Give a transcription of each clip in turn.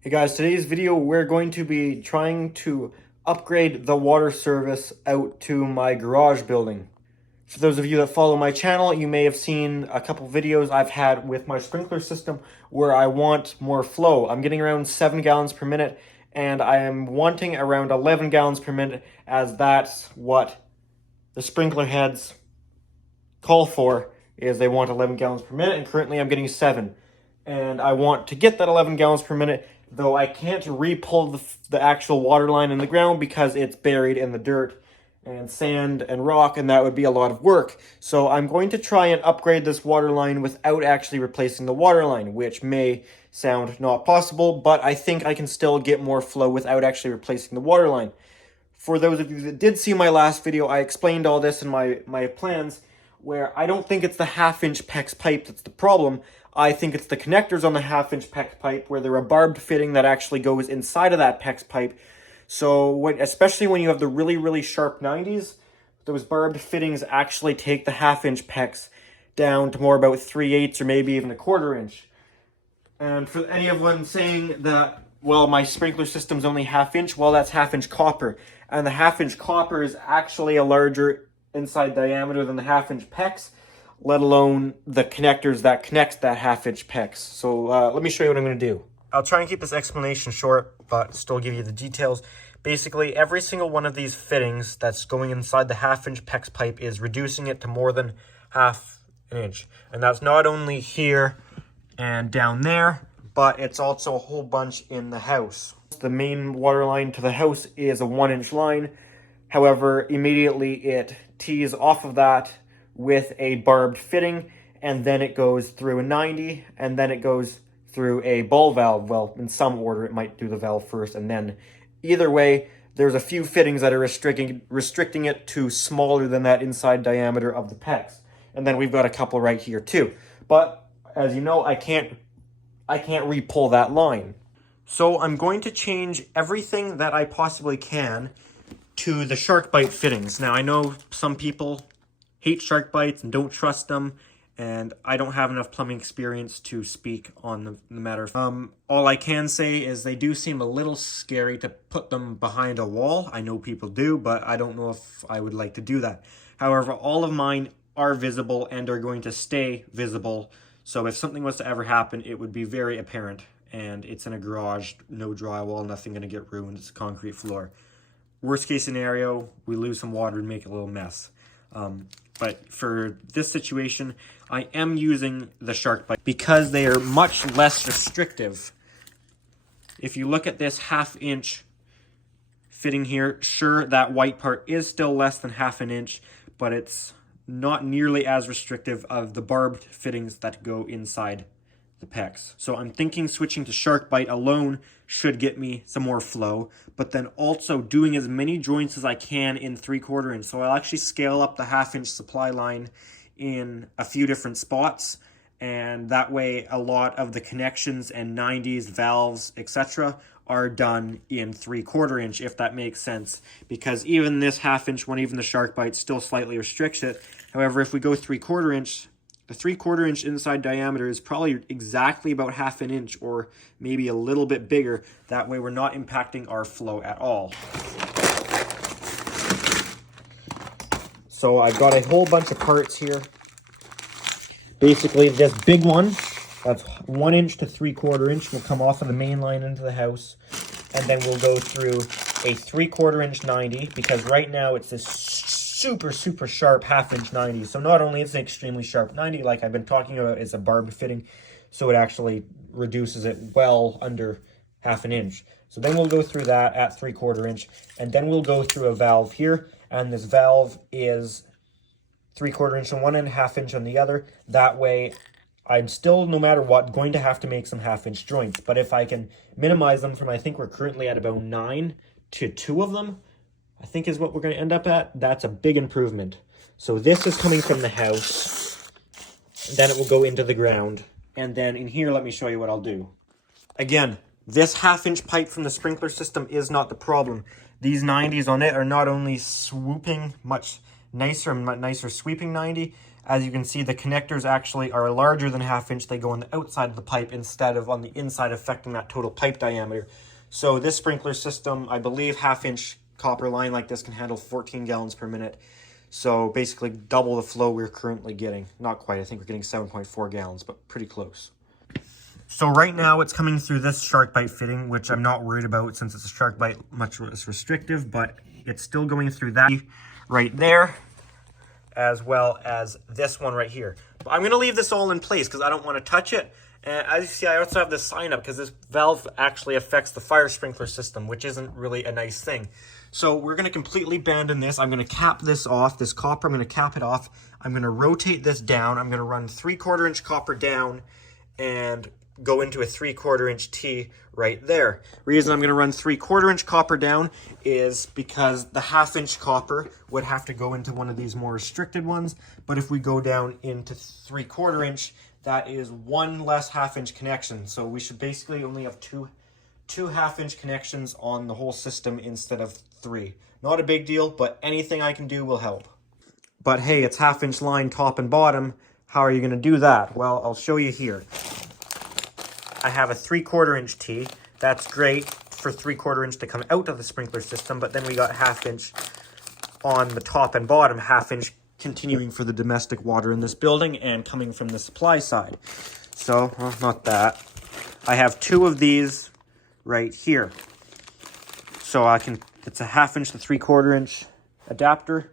Hey guys, today's video we're going to be trying to upgrade the water service out to my garage building. For those of you that follow my channel, you may have seen a couple videos I've had with my sprinkler system where I want more flow. I'm getting around 7 gallons per minute and I am wanting around 11 gallons per minute, as that's what the sprinkler heads call for, is they want 11 gallons per minute, and currently I'm getting 7. And I want to get that 11 gallons per minute, though I can't re-pull the actual water line in the ground because it's buried in the dirt and sand and rock, and that would be a lot of work. So I'm going to try and upgrade this water line without actually replacing the water line, which may sound not possible, but I think I can still get more flow without actually replacing the water line. For those of you that did see my last video, I explained all this in my plans, where I don't think it's the half-inch PEX pipe that's the problem. I think it's the connectors on the half-inch PEX pipe, where they're a barbed fitting that actually goes inside of that PEX pipe. So especially when you have the really, really sharp 90s, those barbed fittings actually take the half-inch PEX down to more about 3/8 or maybe even a 1/4 inch. And for anyone saying that, well, my sprinkler system's only half-inch, well, that's half-inch copper. And the half-inch copper is actually a larger inside diameter than the half-inch PEX, let alone the connectors that connect that half-inch PEX. So let me show you what I'm going to do. I'll try and keep this explanation short, but still give you the details. Basically, every single one of these fittings that's going inside the half-inch PEX pipe is reducing it to more than half an inch. And that's not only here and down there, but it's also a whole bunch in the house. The main water line to the house is a 1-inch line. However, immediately it tees off of that with a barbed fitting, and then it goes through a 90, and then it goes through a ball valve. Well, in some order, it might do the valve first, and then either way, there's a few fittings that are restricting it to smaller than that inside diameter of the PEX. And then we've got a couple right here too. But as you know, I can't re-pull that line. So I'm going to change everything that I possibly can to the SharkBite fittings. Now, I know some people hate SharkBites and don't trust them, and I don't have enough plumbing experience to speak on the matter. All I can say is they do seem a little scary to put them behind a wall. I know people do, but I don't know if I would like to do that. However, all of mine are visible and are going to stay visible. So if something was to ever happen, it would be very apparent. And it's in a garage, no drywall, nothing going to get ruined. It's a concrete floor. Worst case scenario, we lose some water and make a little mess. But for this situation, I am using the SharkBite because they are much less restrictive. If you look at this half-inch fitting here, sure, that white part is still less than half an inch, but it's not nearly as restrictive of the barbed fittings that go inside the PEX. So I'm thinking switching to SharkBite alone should get me some more flow, but then also doing as many joints as I can in 3/4 inch. So I'll actually scale up the half-inch supply line in a few different spots, and that way a lot of the connections and 90s, valves, etc. are done in 3/4 inch, if that makes sense. Because even this half-inch one, even the SharkBite, still slightly restricts it. However, if we go 3/4 inch, the 3/4 inch inside diameter is probably exactly about half an inch, or maybe a little bit bigger. That way we're not impacting our flow at all. So I've got a whole bunch of parts here. Basically, this big one, that's 1 inch to 3/4 inch, will come off of the main line into the house. And then we'll go through a 3/4 inch 90, because right now it's this super, super sharp half-inch 90. So not only is it an extremely sharp 90, like I've been talking about, it's a barb fitting, so it actually reduces it well under half an inch. So then we'll go through that at 3/4 inch, and then we'll go through a valve here, and this valve is 3/4 inch on one end, half-inch on the other. That way, I'm still, no matter what, going to have to make some half-inch joints. But if I can minimize them from, I think we're currently at about 9 to 2 of them, I think is what we're going to end up at. That's a big improvement. So this is coming from the house. Then it will go into the ground. And then in here, let me show you what I'll do. Again, this half-inch pipe from the sprinkler system is not the problem. These 90s on it are not only swooping much nicer, sweeping 90, As you can see, the connectors actually are larger than 1/2 inch. They go on the outside of the pipe instead of on the inside, affecting that total pipe diameter. So this sprinkler system, I believe 1/2 inch copper line like this can handle 14 gallons per minute. So basically double the flow we're currently getting. Not quite, I think we're getting 7.4 gallons, but pretty close. So right now it's coming through this SharkBite fitting, which I'm not worried about since it's a SharkBite, much less restrictive, but it's still going through that right there, as well as this one right here. But I'm gonna leave this all in place because I don't want to touch it. And as you see, I also have this sign up because this valve actually affects the fire sprinkler system, which isn't really a nice thing. So we're gonna completely abandon this. I'm gonna cap this off, this copper, I'm gonna cap it off. I'm gonna rotate this down. I'm gonna run 3/4 inch copper down and go into a 3/4 inch T right there. Reason I'm going to run 3/4 inch copper down is because the 1/2 inch copper would have to go into one of these more restricted ones. But if we go down into 3/4 inch, that is one less 1/2 inch connection. So we should basically only have two 1/2 inch connections on the whole system instead of 3. Not a big deal, but anything I can do will help. But hey, it's 1/2 inch line top and bottom. How are you going to do that? Well, I'll show you here. I have a 3/4 inch T. That's great for 3/4 inch to come out of the sprinkler system, but then we got 1/2 inch on the top and bottom, 1/2 inch continuing for the domestic water in this building and coming from the supply side. So, well, not that. I have 2 of these right here. So it's a 1/2 inch to 3/4 inch adapter.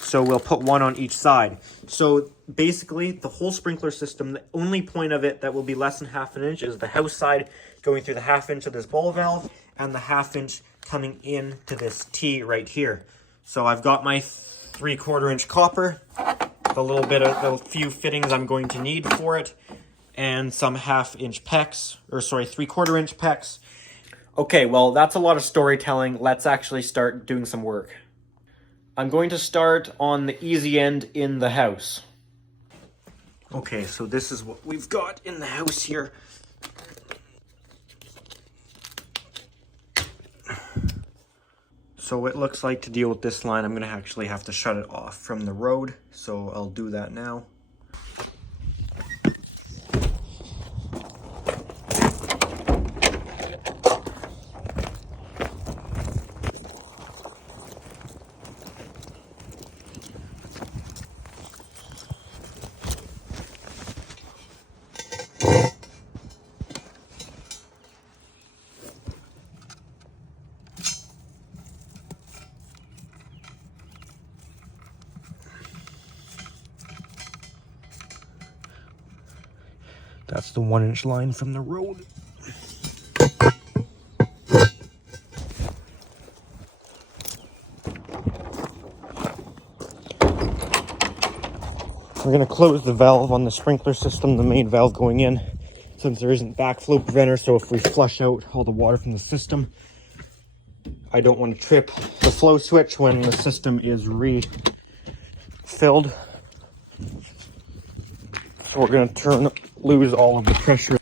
So we'll put one on each side. So basically the whole sprinkler system, the only point of it that will be less than 1/2 inch is the house side going through the 1/2 inch of this ball valve and the 1/2 inch coming into this T right here. So I've got my 3/4 inch copper, the few fittings I'm going to need for it, and some 1/2 inch PEX, or sorry, 3/4 inch PEX. Okay, well, that's a lot of storytelling. Let's actually start doing some work. I'm going to start on the easy end in the house. Okay, so this is what we've got in the house here. So it looks like to deal with this line, I'm going to actually have to shut it off from the road. So I'll do that now. That's the 1 inch line from the road. We're going to close the valve on the sprinkler system, the main valve going in, since there isn't backflow preventer. So if we flush out all the water from the system, I don't want to trip the flow switch when the system is refilled. So we're going to lose all of the pressure.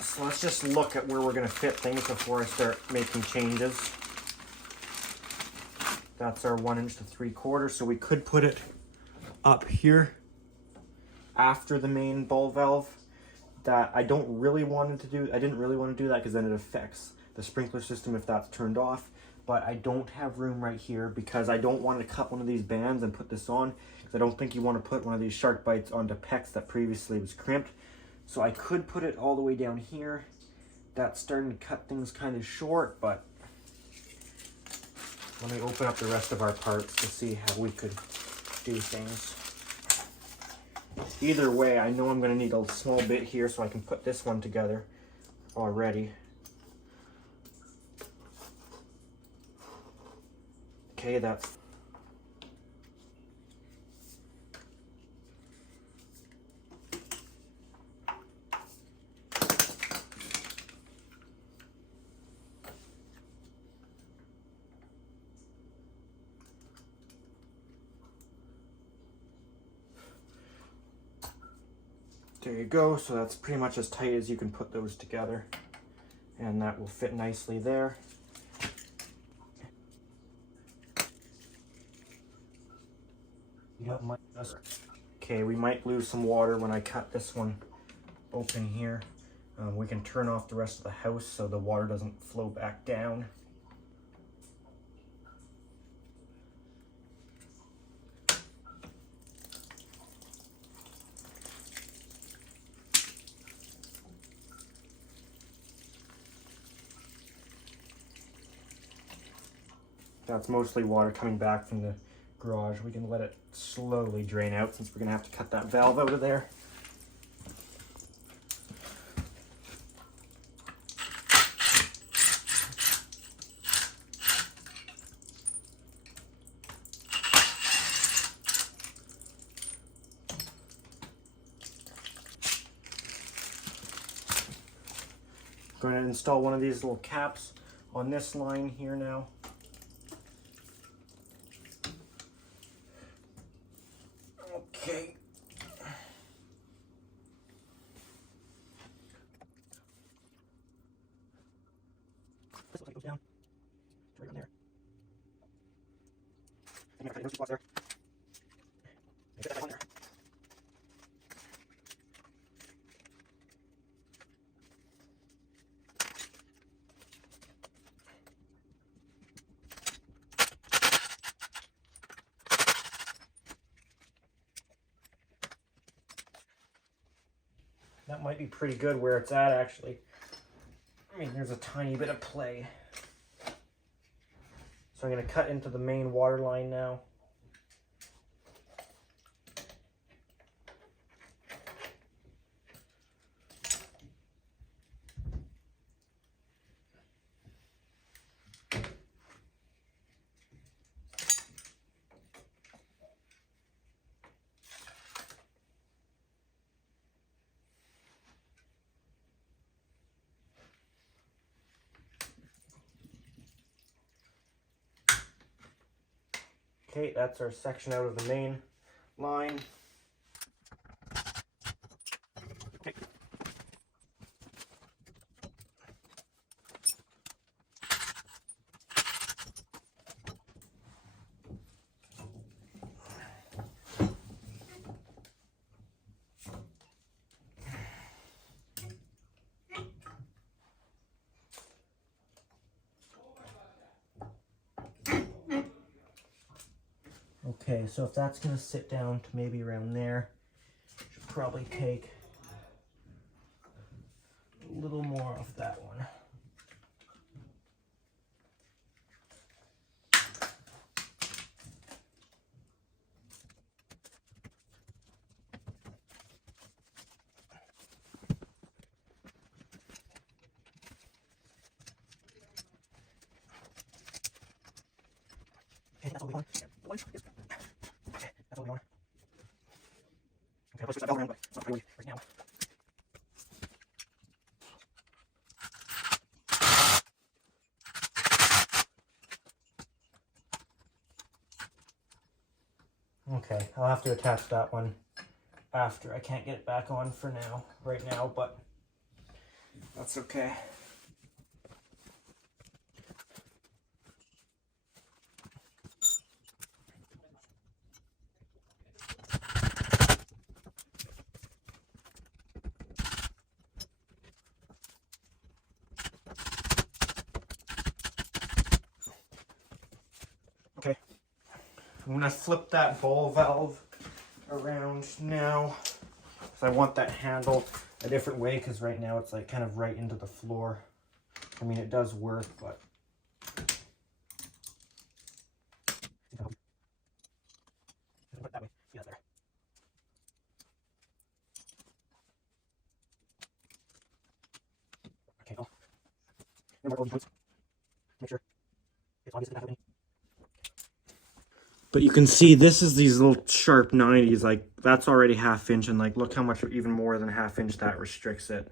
So let's just look at where we're going to fit things before I start making changes. That's our 1 inch to 3/4. So we could put it up here after the main ball valve. That I didn't really want to do that because then it affects the sprinkler system if that's turned off. But I don't have room right here because I don't want to cut one of these bands and put this on, because I don't think you want to put one of these SharkBites onto PEX that previously was crimped. So I could put it all the way down here. That's starting to cut things kind of short, but let me open up the rest of our parts to see how we could do things. Either way, I know I'm going to need a small bit here so I can put this one together already. Okay, that's... There you go. So that's pretty much as tight as you can put those together. And that will fit nicely there. Okay, we might lose some water when I cut this one open here. We can turn off the rest of the house so the water doesn't flow back down. That's mostly water coming back from the garage. We can let it slowly drain out since we're gonna have to cut that valve out of there. I'm going to install one of these little caps on this line here now. Okay. This looks like it goes down. It's right on there. I think I cut those two spots there. Get that back on there. That might be pretty good where it's at, actually. I mean, there's a tiny bit of play. So I'm going to cut into the main water line now. Okay, that's our section out of the main line. Okay. Okay, so if that's going to sit down to maybe around there, should probably take a little more off that one. Okay, that's all we want. Okay, that's all we want. Okay, let's switch that valve around, but it's not priority right now. Okay, I'll have to attach that one after. I can't get it back on for now, right now, but that's okay. Okay, I'm gonna flip that ball valve around now because I want that handle a different way, because right now it's like kind of right into the floor. I mean, it does work, but put it that way. Yeah, there. Okay, I'll mark all these points. Make sure it's obvious that happening. But you can see this is these little sharp 90s, like that's already ½ inch, and like look how much even more than ½ inch that restricts it.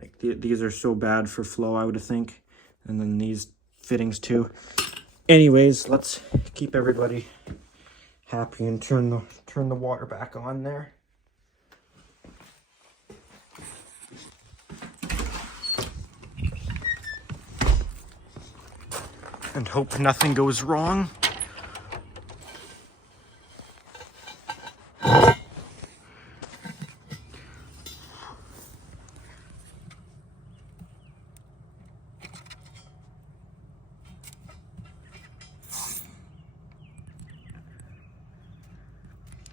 Like these are so bad for flow, I would think. And then these fittings too. Anyways, let's keep everybody happy and turn the water back on there. and hope nothing goes wrong.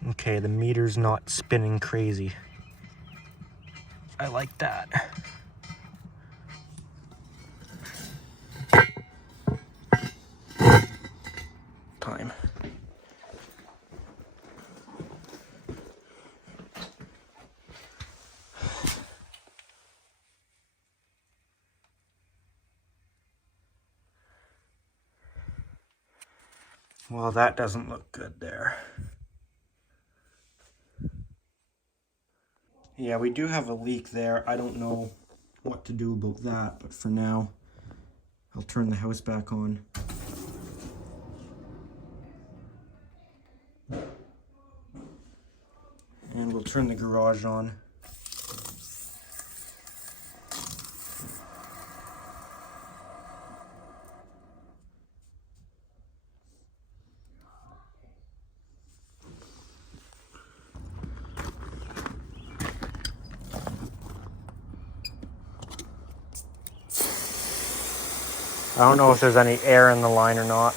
Okay, the meter's not spinning crazy. I like that. Time. Well, that doesn't look good there. Yeah, we do have a leak there. I don't know what to do about that, but for now, I'll turn the house back on. And we'll turn the garage on. I don't know if there's any air in the line or not.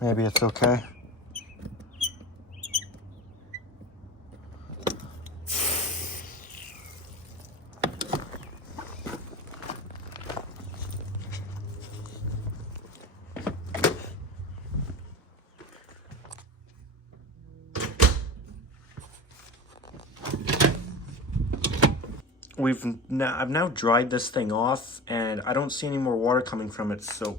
Maybe it's okay. I've now dried this thing off, and I don't see any more water coming from it, so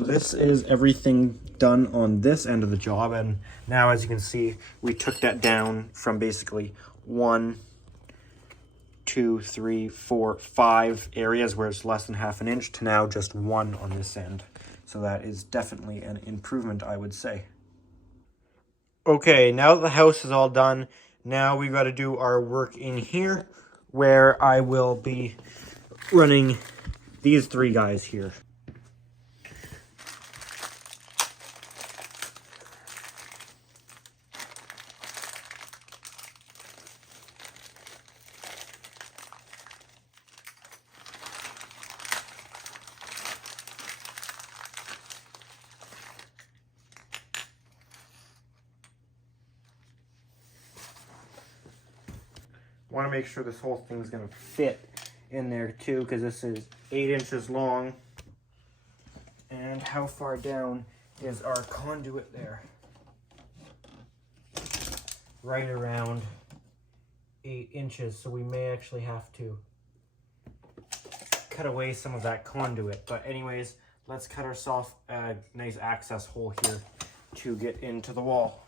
this is everything done on this end of the job, and now as you can see, we took that down from basically 1, 2, 3, 4, 5 areas where it's less than half an inch to now just 1 on this end. So that is definitely an improvement, I would say. Okay, now that the house is all done, now we got to do our work in here, where I will be running these 3 guys here. Want to make sure this whole thing's going to fit in there too, because this is 8 inches long. And how far down is our conduit there? Right around 8 inches, so we may actually have to cut away some of that conduit. But anyways, let's cut ourselves a nice access hole here to get into the wall.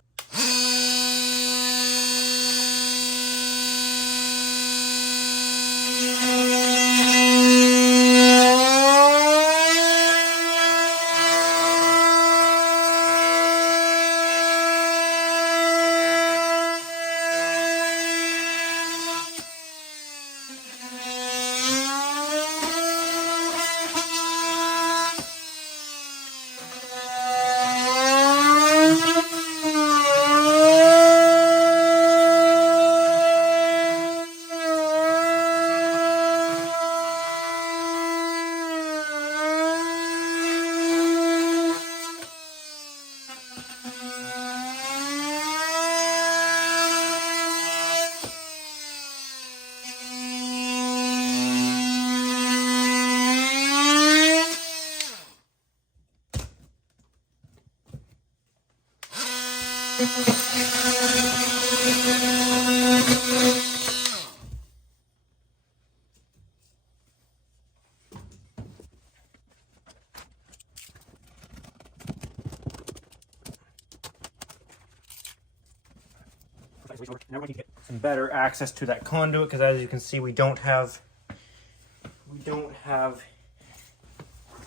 some better access to that conduit, because as you can see, we don't have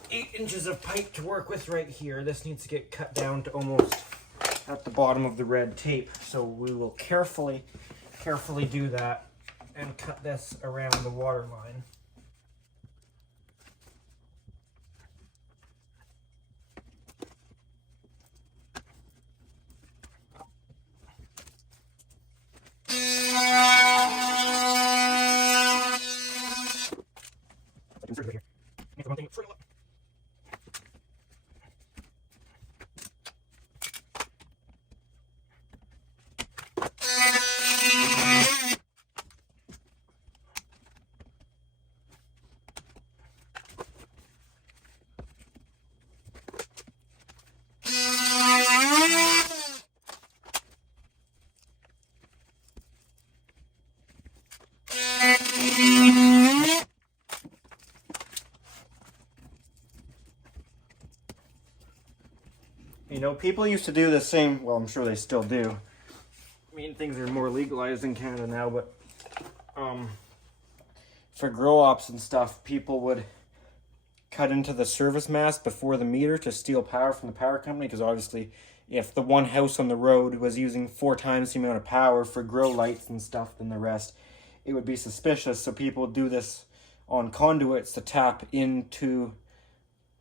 8 inches of pipe to work with right here. This needs to get cut down to almost at the bottom of the red tape. So we will carefully do that and cut this around the water line. You know, people used to do the same, well, I'm sure they still do. I mean, things are more legalized in Canada now, but for grow ops and stuff, people would cut into the service mast before the meter to steal power from the power company, because obviously if the one house on the road was using 4 times the amount of power for grow lights and stuff than the rest, it would be suspicious. So people do this on conduits to tap into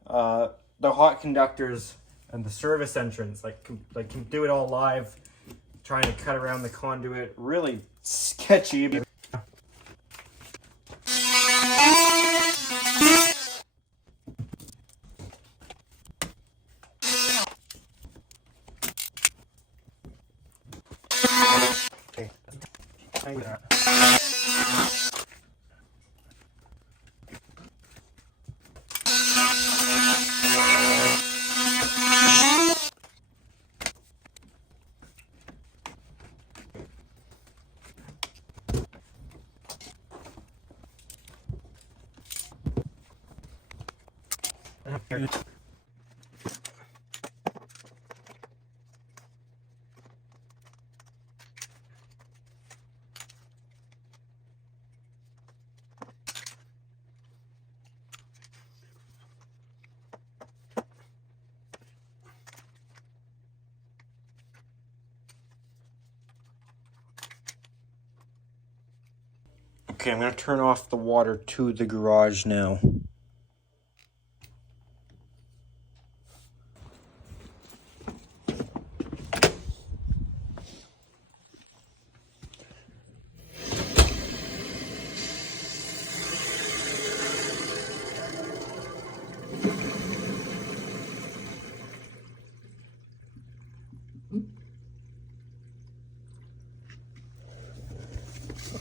the hot conductors and the service entrance, like can do it all live, trying to cut around the conduit. Really sketchy. Okay. Okay, I'm going to turn off the water to the garage now.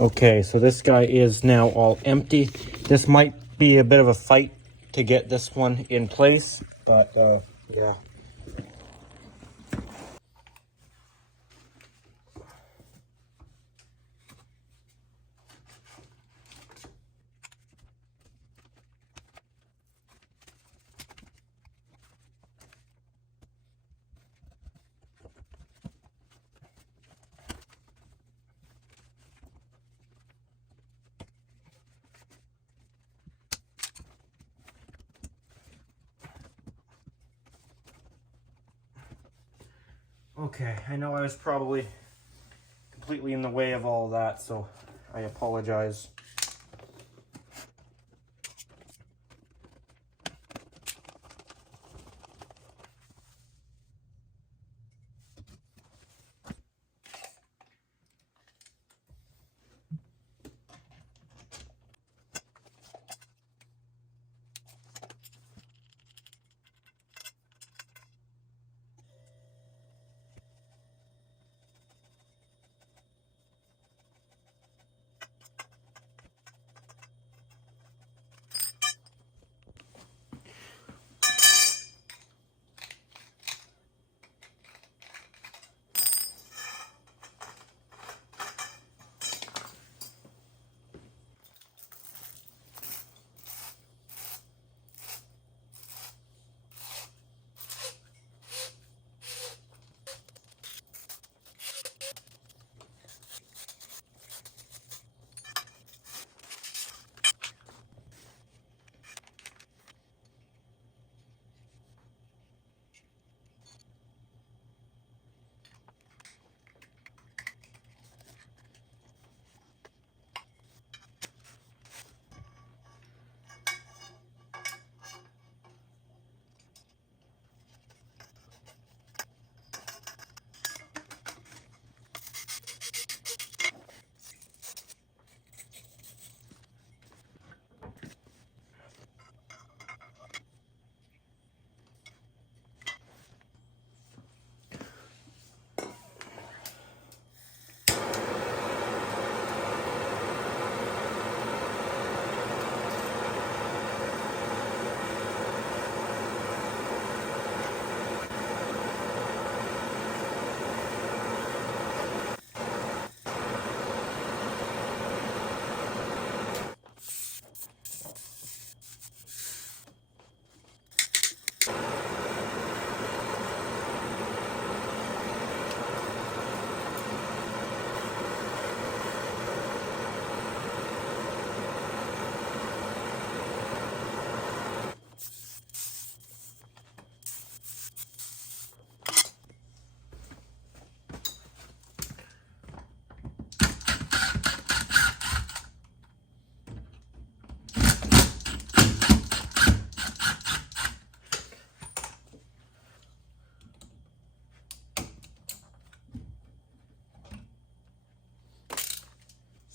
Okay, so this guy is now all empty. This might be a bit of a fight to get this one in place, but yeah. Okay, I know I was probably completely in the way of all that, so I apologize.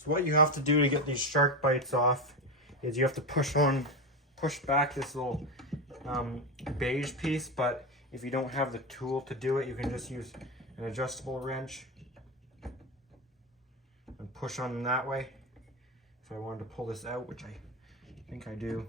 So what you have to do to get these shark bites off is you have to push back this little beige piece, but if you don't have the tool to do it, you can just use an adjustable wrench and push on them that way. If I wanted to pull this out, which I think I do.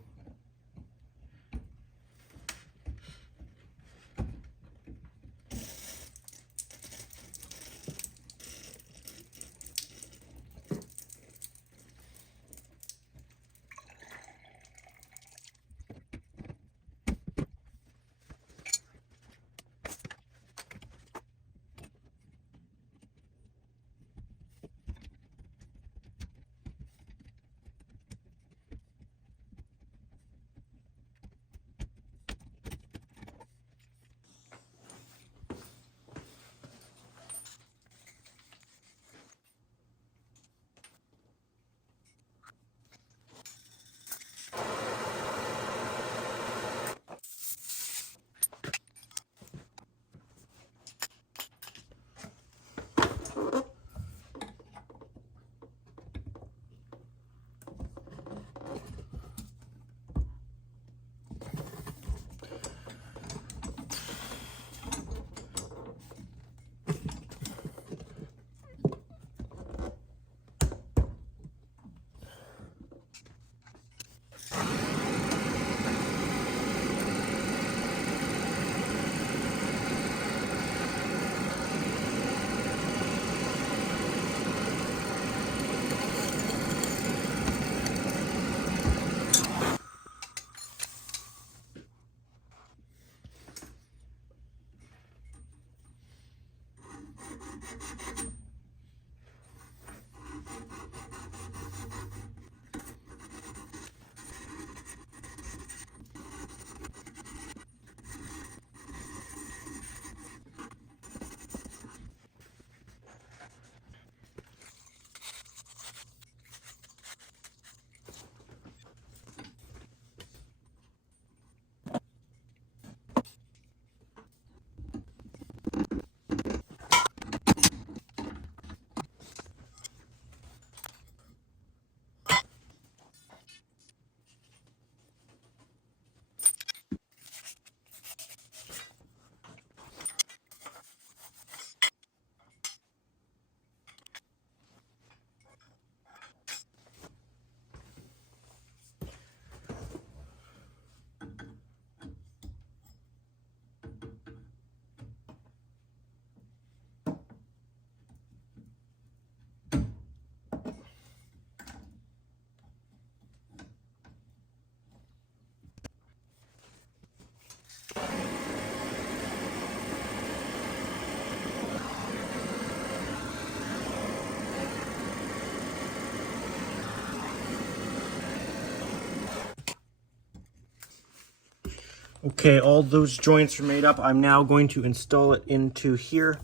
Okay, all those joints are made up. I'm now going to install it into here.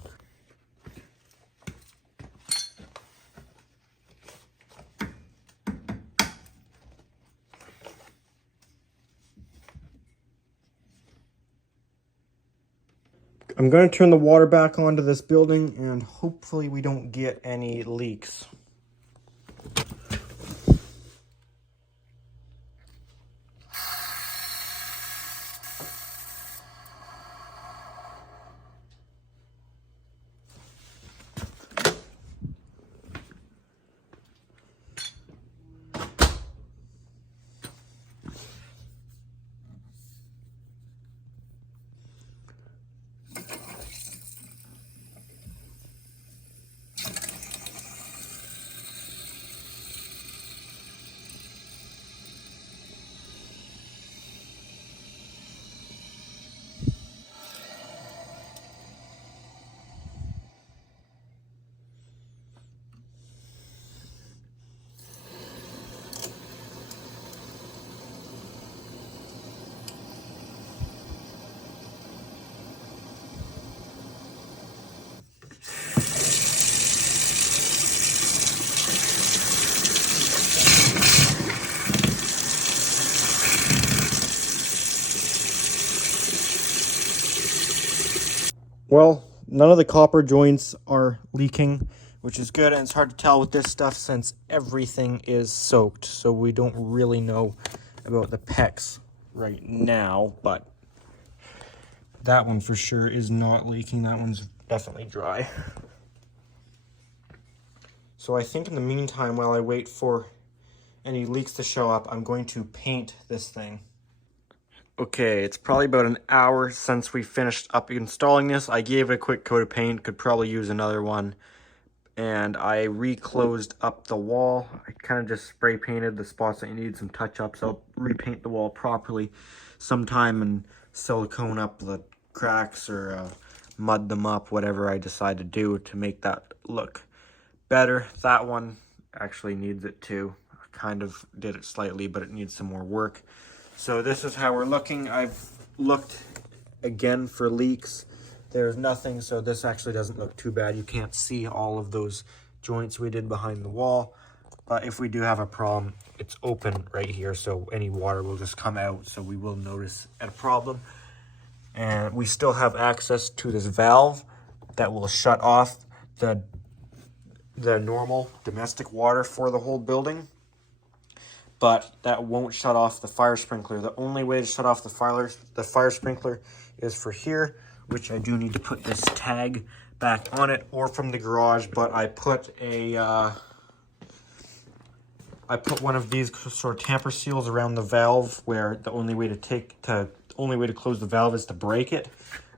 I'm going to turn the water back onto this building and hopefully we don't get any leaks. Well, none of the copper joints are leaking, which is good. And it's hard to tell with this stuff since everything is soaked. So we don't really know about the PEX right now, but that one for sure is not leaking. That one's definitely dry. So I think in the meantime, while I wait for any leaks to show up, I'm going to paint this thing. Okay, it's probably about an hour since we finished up installing this. I gave it a quick coat of paint, could probably use another one. And I reclosed up the wall. I kind of just spray painted the spots that need some touch-ups. I'll repaint the wall properly sometime and silicone up the cracks or mud them up, whatever I decide to do to make that look better. That one actually needs it too. I kind of did it slightly, but it needs some more work. So this is how we're looking. I've looked again for leaks. There's nothing, so this actually doesn't look too bad. You can't see all of those joints we did behind the wall. But if we do have a problem, it's open right here, so any water will just come out, so we will notice a problem. And we still have access to this valve that will shut off the normal domestic water for the whole building. But that won't shut off the fire sprinkler. The only way to shut off the fire sprinkler is for here, which I do need to put this tag back on it, or from the garage. But I put one of these sort of tamper seals around the valve, where the only way to close the valve is to break it,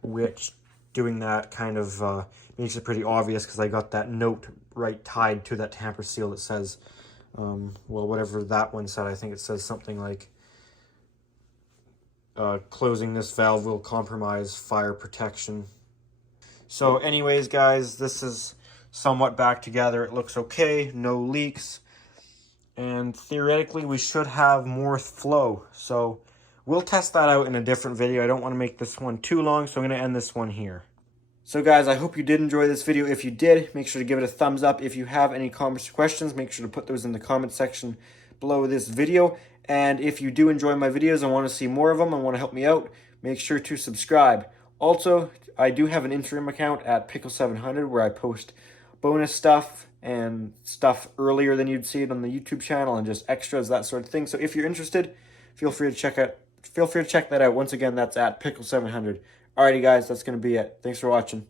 which doing that kind of makes it pretty obvious, because I got that note right tied to that tamper seal that says, well, whatever that one said, I think it says something like, closing this valve will compromise fire protection. So anyways, guys, this is somewhat back together. It looks okay, no leaks, and theoretically we should have more flow. So we'll test that out in a different video. I don't want to make this one too long, so I'm going to end this one here. So guys, I hope you did enjoy this video. If you did, make sure to give it a thumbs up. If you have any comments or questions, make sure to put those in the comment section below this video. And if you do enjoy my videos and want to see more of them and want to help me out, make sure to subscribe. Also, I do have an Instagram account at Pickle700 where I post bonus stuff and stuff earlier than you'd see it on the YouTube channel, and just extras, that sort of thing. So if you're interested, feel free to check that out. Once again, that's at Pickle700. Alrighty guys, that's going to be it. Thanks for watching.